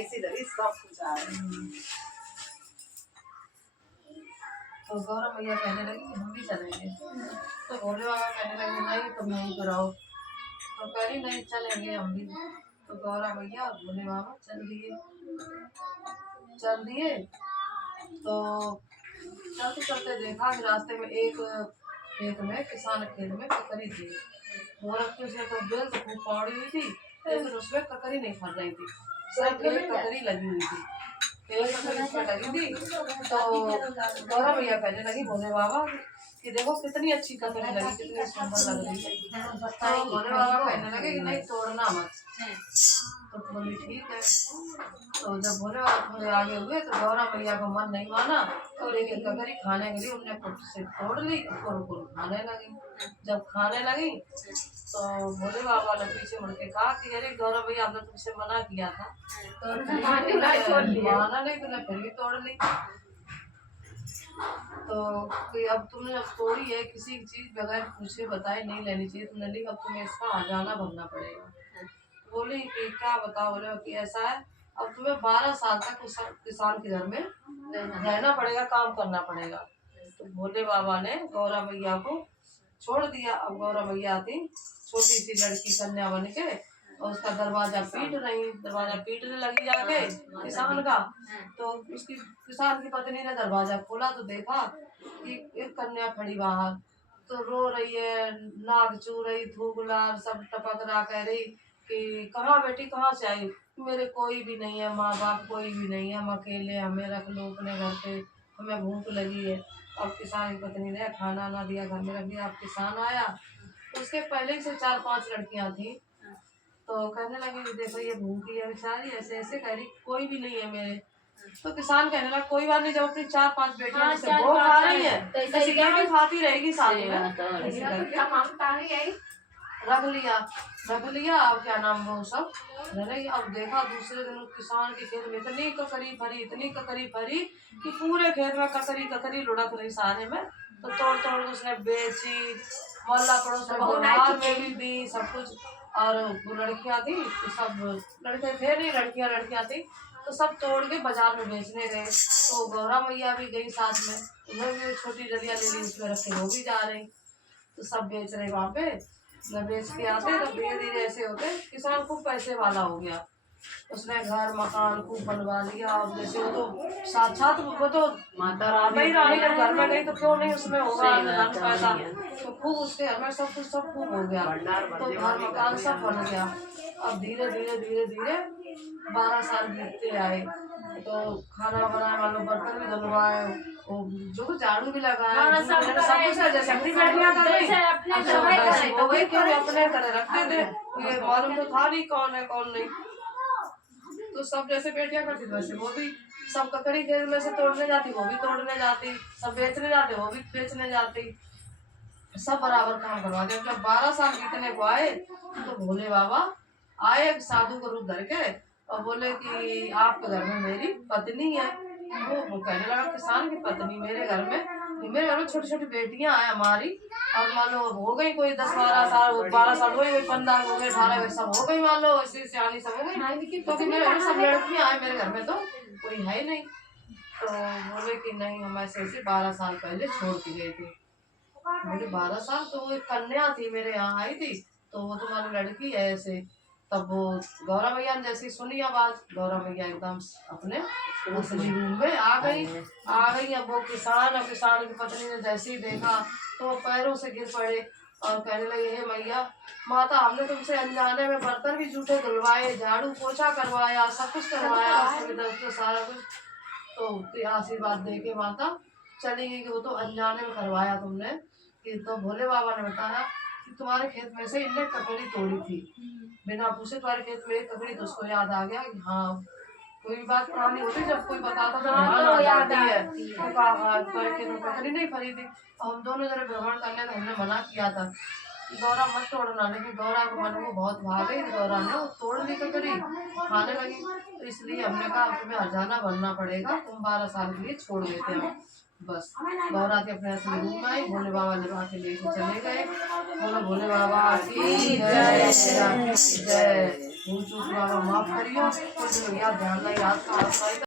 ऐसी लगी सब कुछ आ रहा है। तो गौरव भैया कहने लगी हम भी चलेंगे, तो भोले बाबा कहने लगे नहीं तुम यहीं पर आओ, तो कह नहीं चलेंगे हम भी। तो गौरव भैया और भोले बाबा चल दिए। तो चलते चलते देखा कि रास्ते में एक खेत में किसान खेत में ककरी थी। गोरखपुर से तो बेल तो खूब पौड़ी हुई थी, लेकिन उसमें ककरी नहीं फल रही थी, सिर्फ एक ककरी लगी हुई थी, एक ककरी उसमें लगी थी। तो गौरव भैया कहने लगी भोले बाबा कि देखो कितनी अच्छी ककरी लगी, कितनी सुंदर लग रही है। तो भोले बाबा कहने लगे कि नहीं तोड़ना मत। तो बोली ठीक है। तो जब भोले बाबा थोड़े आगे हुए तो गौरव भैया का मन नहीं माना, तो लेकिन ककरी खाने के लिए उन्हें कुछ से तोड़ ली, कुर खाने लगी। जब खाने लगी तो भोले बाबा ने पीछे मुड़ के कहा कि अरे गौरव भैया हमने तुमसे मना किया था, तो माना नहीं, तुमने फिर भी तोड़ ली। तो अब तुमने अब तोड़ी है, किसी चीज बगैर पूछे बताए नहीं लेनी चाहिए तुमने ली, अब तुम्हें इसका हर्जाना भरना पड़ेगा। बोली कि क्या बताओ। बोले कि ऐसा है अब तुम्हें 12 साल तक उस किसान के घर में रहना पड़ेगा, काम करना पड़ेगा। तो भोले बाबा ने गौरव भैया को छोड़ दिया। अब गौरव भैया थी छोटी सी लड़की कन्या बन के, और उसका दरवाजा पीटने लगी जाके किसान का। तो उसकी किसान की पत्नी ने दरवाजा खोला तो देखा कि एक कन्या खड़ी बाहर, तो रो रही है, नाक चू रही, थूक लार सब टपक रहा, कह रही कि कहाँ बेटी कहाँ से आई। मेरे कोई भी नहीं है, माँ बाप कोई भी नहीं है, हम अकेले, हमें रख लो अपने घर पे, हमें भूख लगी है। अब किसान की पत्नी ने खाना ना दिया, घर में रख दिया। अब किसान आया तो उसके पहले से 4-5 लड़कियां थी, तो कहने लगी कि देखो ये भूखी है बेचारी, ऐसे ऐसे कह रही कोई भी नहीं है मेरे। तो किसान कहने लगा कोई बात नहीं, जब अपनी 4-5 बेटियां वो खा रही है तो ये भी खाती रहेगी साथ में। रख लिया। अब क्या नाम वो सब रही। अब देखा दूसरे दिन किसान के खेत में इतनी ककरी फरी कि पूरे खेत में ककरी लुढ़क रही सारे में। तो तोड़ तोड़ उसने बेची, मोहल्ला पड़ोस में बाहर में भी दी सब कुछ। और वो लड़कियां थी तो सब लड़के थे नहीं, लड़कियां थी तो सब तोड़ के बाजार में बेचने गए। तो गौरा मैया भी गई साथ में, उन्हें भी छोटी डलिया ले ली, उसमें रख के वो भी जा रही। तो सब बेच रहे वहाँ पे, जब बेच के आते तब धीरे धीरे ऐसे होते किसान खूब पैसे वाला हो गया। उसने घर मकान खूब बनवा लिया। और जैसे वो तो साक्षात वो तो माता रानी जब घर में गई तो क्यों नहीं उसमें होगा धन पैसा, तो खूब उसके घर में सब कुछ सब खूब हो गया, तो घर मकान सब बन गया। अब धीरे धीरे 12 साल बीतते आए, तो खाना बनाए वालों बर्तन भी धुलवाए, जो झाड़ू भी लगाया, सब कुछ जैसे अपनी बेटियां कर रही तो वही क्यों अपने तरह रखते थे, ये मालूम तो था नहीं कौन है कौन नहीं। तो सब जैसे बेटियां करती थी वैसे वो भी सब ककड़ी खेत में से तोड़ने जाती, वो भी तोड़ने जाती, सब बेचने जाते वो भी बेचने जाती, सब बराबर काम करवाते। जब 12 साल बीतने को आए तो भोले बाबा आए एक साधु का रूप धर के और बोले कि आपके घर में मेरी पत्नी है। वो कहने लगा किसान की पत्नी मेरे घर में छोटी छोटी बेटियां हैं हमारी, और मान लो हो गई कोई 10-12 साल, 12 साल हो गई, 15 हो गए, 18 सब हो गई, मान लो ऐसी सियानी सब हो गई, तो मेरे घर में सब लड़कियां हैं, मेरे घर में तो कोई है ही नहीं। तो बोले कि नहीं हम ऐसे 12 साल पहले छोड़ के गए थे। बोले 12 साल? तो वो एक कन्या थी मेरे यहाँ आई थी, तो वो तुम्हारी लड़की है ऐसे। तब वो गौरा भैया ने जैसी सुनी आवाज, गौरा भैया एकदम अपने असली रूम में आ गई। अब वो किसान की पत्नी ने जैसे ही देखा तो वो पैरों से गिर पड़े और कहने लगे हे मैया माता, हमने तुमसे अनजाने में बर्तन भी जूठे धुलवाए, झाड़ू पोछा करवाया, सब कुछ करवाया, सारा कुछ, तो आशीर्वाद दे के माता चली गई कि वो तो अनजाने में करवाया तुमने। कि तो भोले बाबा ने बताया कि तुम्हारे खेत में से इनने ककड़ी तोड़ी थी, बिना पूछे तुम्हारे खेत में एक ककड़ी, तो उसको याद आ गया कि हाँ कोई भी बात पुरानी होती जब कोई बताता तो ध्यान आ जाती है। तो कहा ककड़ी नहीं फरी थी, और हम दोनों जरा भ्रमण करने तो हमने मना किया था कि गौरा मत तोड़ना, लेकिन गौरा को मन को बहुत भाग गई, गौरा ने वो तोड़ ली ककड़ी, खाने लगी। तो इसलिए हमने कहा तुम्हें हर्जाना भरना पड़ेगा, तुम 12 साल के लिए छोड़ गए थे हम। बस गौरा के अपने असली रूम में आई, भोले बाबा लगा के लेके चले गए। बोलो भोले बाबा की जय। भूल चूक बाबा माफ करियो, कुछ लोग याद ध्यान नहीं याद का